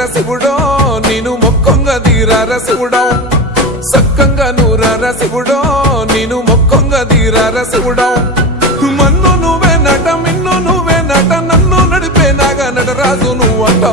తీరార శివుడో నేను మొక్కంగా తీరార శివుడో సక్కంగా నూరార శివుడో నేను మొక్కంగా తీరార శివుడో మన్ను నువ్వే నట మిన్ను నువ్వే నట నన్ను నడిపే నాగా నటరాజు నువ్వంట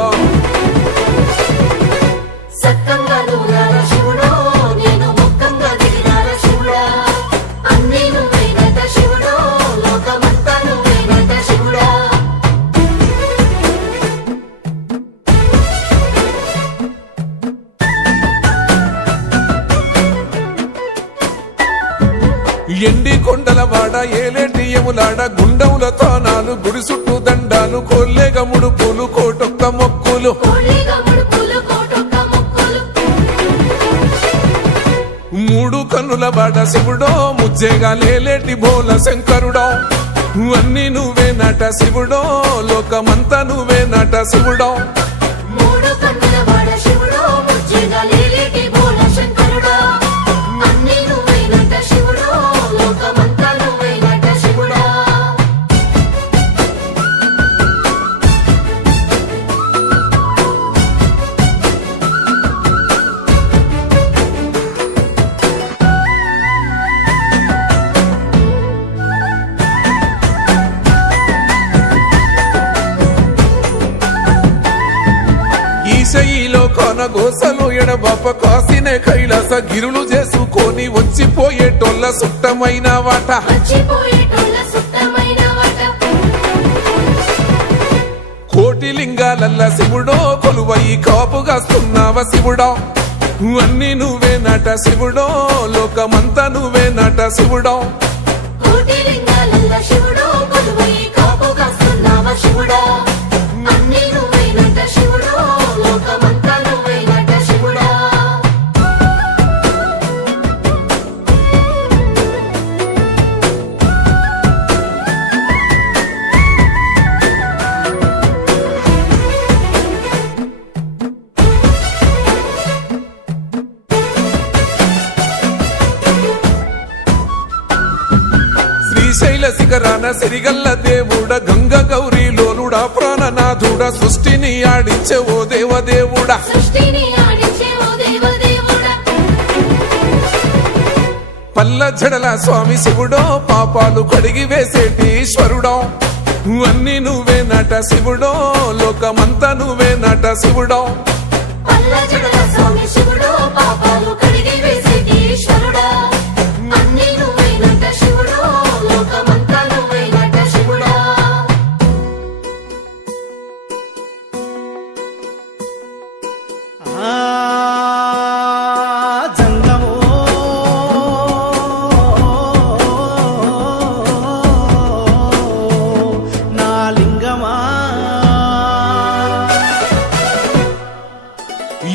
ఎండి కొండల వాడ ఏలేటి యములాడ గుండముల తానాలు గుడి చుట్టూ దండాలు కోల్లేగ ముడుపులు కోటొక్క మొక్కులు మూడు కన్నుల వాడ శివుడో ముజ్జేగా లేలేటి బోల శంకరుడో అన్ని నువ్వే నట శివుడో లోకమంతా నువ్వే నట శివుడో ఈశయిలో కొన గోసలు ఎడబాప కాసినే కైలాస గిరులు చేసుకొని వచ్చిపోయేటోళ్ళ సుట్టమైన వాట కోటి లింగాలల్ల శివుడో కొలువై కాపుగాస్తున్నావ శివుడో అన్ని నువ్వే నట శివుడో లోకమంతా నువ్వే నట శివుడో శ్రీశైల శిఖరాన సిరిగల్ల దేవుడ గంగ గౌరీ లోలుడా ప్రాణనాథుడ సృష్టిని ఆడించే ఓ దేవదేవుడా పల్ల జడల స్వామి శివుడో పాపాలు కడిగి వేసేటి ఈశ్వరుడో అన్ని నువ్వే నట శివుడో లోకమంతా నువ్వే నట శివుడో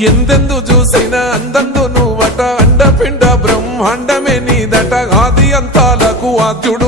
ఎందెందు చూసిన అందందు నువ్వట అండపిండ బ్రహ్మాండమే నీదట ఆది అంతాలకు ఆద్యుడ